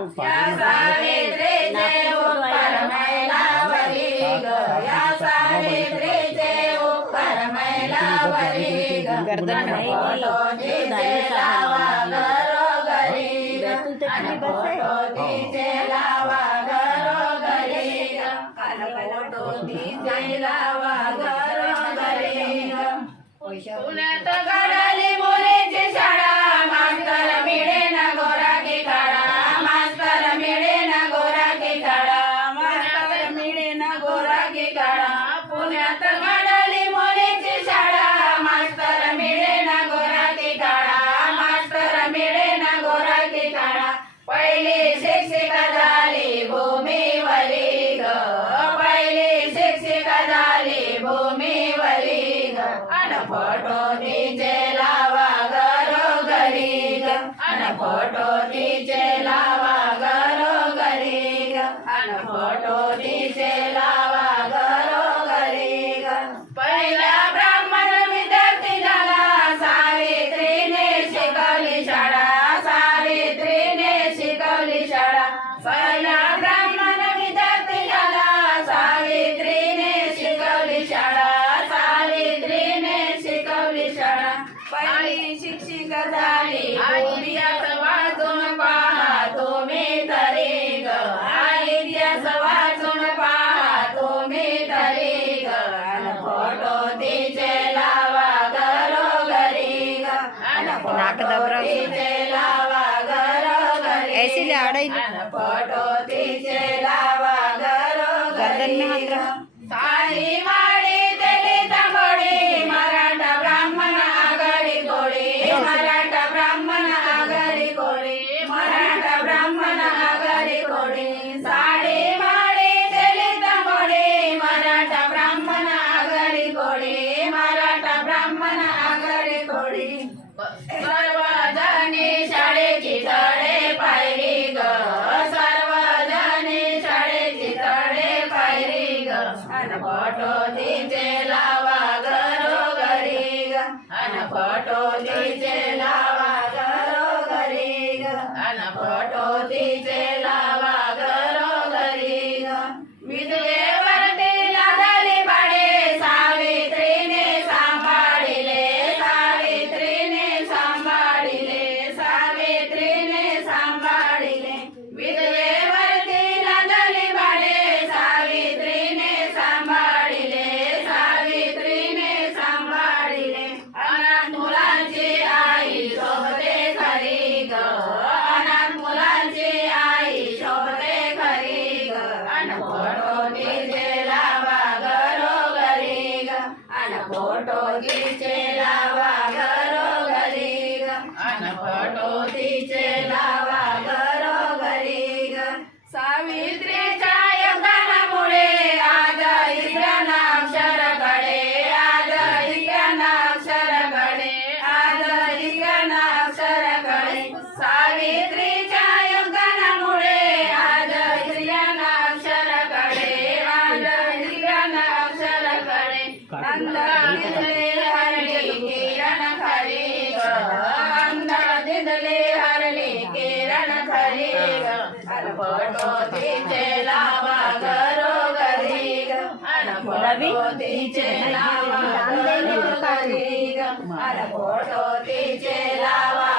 या सावित्रीचे उपकार मैलावरी ग या सावित्रीचे उपकार मैलावरी ग फोटो तिचे लावा घरोघरी ग फोटो तिचे लावा घरोघरी ग फोटो तिचे लावा घरोघरी ग पुण्यात घडली मुलीची शाळा मास्तर मिळे ना गोरा की काळा मास्तर मिळे ना गोरा की काळा मास्तर मिळे ना गोरा की काळा पुण्यात घडली मुलीची शाळा मास्तर मिळे ना गोरा की काळा मास्तर मिळे ना गोरा की काळा पहिली शिक्षिका झाली भूमीवरी ग पहिली शिक्षिका झाली भूमीवरी ग अन फोटो तिचे लावा घरोघरी ग अन फोटो तिचे लावा घरोघरी ग अन फोटो तिचे लावा घरोघरी ग पहिला ब्राह्मण विद्यार्थी झाला सावित्रीने शिकवली शाळा सावित्रीने शिकवली शाळा पहिला ब्राह्मण विद्यार्थी झाला सावित्रीने शिकवली शाळा सावित्रीने शिकवली शाळा पहिली शिक्षिका झाली इतिहास वाचून पहा तुम्ही तरी ग इतिहास वाचून पहा तुम्ही तरी ग अन फोटो तिचे लावा घरोघरी ग अन फोटो तिचे लावा घरोघरी अन फोटो तिचे लावा घरोघरी ग साई माडी तेली तांबोडी मराठा ब्राह्मण आघाडी कोळी मराठा ब्राह्मण आघाडी कोळी मराठा ब्राह्मण आघाडी कोळी साडी माडी तेली तांबोडी मराठा ब्राह्मण आघाडी कोळी मराठा ब्राह्मण आघाडी कोळी सर्वजणी शाळेची तडे पायरी ग सर्वजणी शाळेची तडे पायरी ग अन फोटो तिचे लावा घरोघरी ग अन फोटो तिचे लावा घरोघरी ग अन फोटो तिचे लावा घरोघरी ग विधवेवरती लादली बाळे सावित्रीने सांभाळिले सावित्रीने सांभाळिले सावित्रीने सांभाळिले विधवेवरती लादली बाळे सावित्रीने सांभाळिले सावित्रीने सांभाळिले अनाथ मुलांची आई शोभते खरी ग अनाथ मुलांची आई शोभते खरी ग अन फोटो तिचे लावा घरोघरी ग अन फोटो तिचे लावा घरोघरी ग अन फोटो तिचे लावा घरोघरी ग सावित्रीच्या योगदानामुळे आज इस्राना अक्षर कळे आज इस्राना अक्षर कळे आज इस्राना अक्षर कळे सावित्रीच्या योगदानामुळे आज इस्राना अक्षर कळे आज इस्राना अक्षर कळे अंधा दिसले हरली किरण खरी ग अंधा दिसले हरली किरण खरी ग अन फोटो तिचे लावा घरोघरी ग अन फोटो तिचे लावा घरोघरी ग अन फोटो तिचे लावा